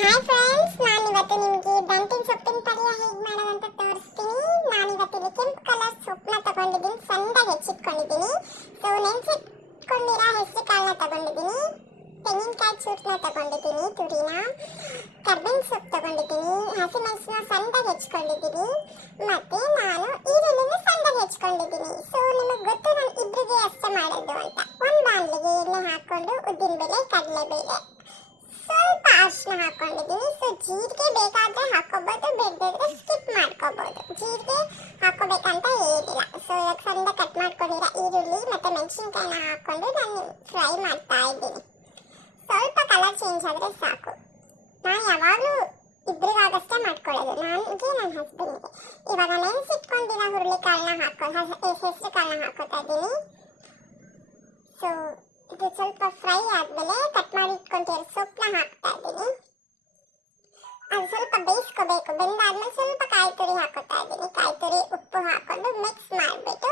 Hi friends, ನಾನಿವತ್ತು ನಿಮಗೆ ದಂಟಿನ ಸೊಪ್ಪಿನ ಪಲ್ಯ ಹೇಗೆ ಮಾಡೋದಂತ ತೋರಿಸ್ತೀನಿ. ನಾನಿವತ್ತು ಇಲ್ಲಿ ಕೆಂಪು ಕಲರ್ ಸೊಪ್ಪನ್ನ ತಗೊಂಡಿದ್ದೀನಿ, ಸಣ್ಣದಾಗಿ ಹೆಚ್ಚಿಟ್ಕೊಂಡಿದ್ದೀನಿ. ನೆನೆಸಿಟ್ಕೊಂಡಿರೋ ಹೆಸರು ಕಾಳನ್ನ ತಗೊಂಡಿದ್ದೀನಿ, ತೆಂಗಿನಕಾಯಿ ಚೂರ್ನ ತಗೊಂಡಿದ್ದೀನಿ, ತುರಿನ, ಕರ್ಬೇವಿನ ಸೊಪ್ಪು ತಗೊಂಡಿದ್ದೀನಿ, ಹಸಿಮೆಣಸನ್ನ ಸಣ್ಣದಾಗಿ ಹೆಚ್ಕೊಂಡಿದ್ದೀನಿ, ಮತ್ತೆ ನಾನು ಈರುಳ್ಳಿನ ಸಣ್ಣದಾಗಿ ಹೆಚ್ಕೊಂಡಿದ್ದೀನಿ. ನಿಮಗೆ ಗೊತ್ತು ನಾನು ಇಬ್ಬರಿಗೆ ಅಷ್ಟೇ ಮಾಡೋದು ಅಂತ. ಒಂದು ಬಾಣಲಿಗೆ ಎಣ್ಣೆ ಹಾಕೊಂಡು ಉದ್ದಿನಬೇಳೆ, ಕಡಲೆಬೇಳೆ, ಸ್ವಲ್ಪ ಅರಿಶಿನ ಹಾಕೊಂಡಿದ್ದೀನಿ. ಜೀರಿಗೆ ಬೇಕಾದ್ರೆ ಹಾಕೋಬಹುದು, ಬೇಡದಿದ್ರೆ ಸ್ಕಿಪ್ ಮಾಡ್ಕೋಬಹುದು. ಜೀರಿಗೆ ಹಾಕೋಬೇಕಂತ ಏನಿಲ್ಲ. ಇವಾಗ ಸಣ್ಣ ಕಟ್ ಮಾಡ್ಕೊಂಡಿರೋ ಈರುಳ್ಳಿ ಮತ್ತೆ ಮೆಣಸಿನ್ಕಾಯಿನ ಹಾಕೊಂಡು ನಾನು ಫ್ರೈ ಮಾಡ್ತಾ ಇದ್ದೀನಿ. ಸ್ವಲ್ಪ ಕಲರ್ ಚೇಂಜ್ ಆದರೆ ಸಾಕು. ನಾನು ಯಾವಾಗಲೂ ಇಬ್ಬರಿಗಾಗಷ್ಟೇ ಮಾಡ್ಕೊಳ್ಳೋದು, ನನಗೆ ನನ್ನ ಹಸ್ಬೆಂಡ್ಗೆ. ಇವಾಗ ನೆನೆಸಿಟ್ಕೊಂಡಿರೋ ಹುರುಳಿಕಾಳನ್ನ ಹೆಸರು ಕಾಳನ್ನ ಹಾಕೋತಾ ಇದ್ದೀನಿ. ಇದು ಸ್ವಲ್ಪ ಫ್ರೈ ಆದಮೇಲೆ ಕಟ್ ಮಾಡಿ ಇಟ್ಕೊಂಡಿರೋ ಸೊಪ್ಪನ್ನ ಹಾಕ್ತಾ ಇದ್ದೀನಿ. ಅದು ಸ್ವಲ್ಪ ಬೇಯಿಸ್ಕೋಬೇಕು. ಬೆಂದಾದ್ಮೇಲೆ ಸ್ವಲ್ಪ ಕಾಯಿ ತುರಿ ಹಾಕೋತಾ ಇದ್ದೀನಿ. ಕಾಯಿ ತುರಿ, ಉಪ್ಪು ಹಾಕೊಂಡು ಮಿಕ್ಸ್ ಮಾಡಿಬಿಟ್ಟು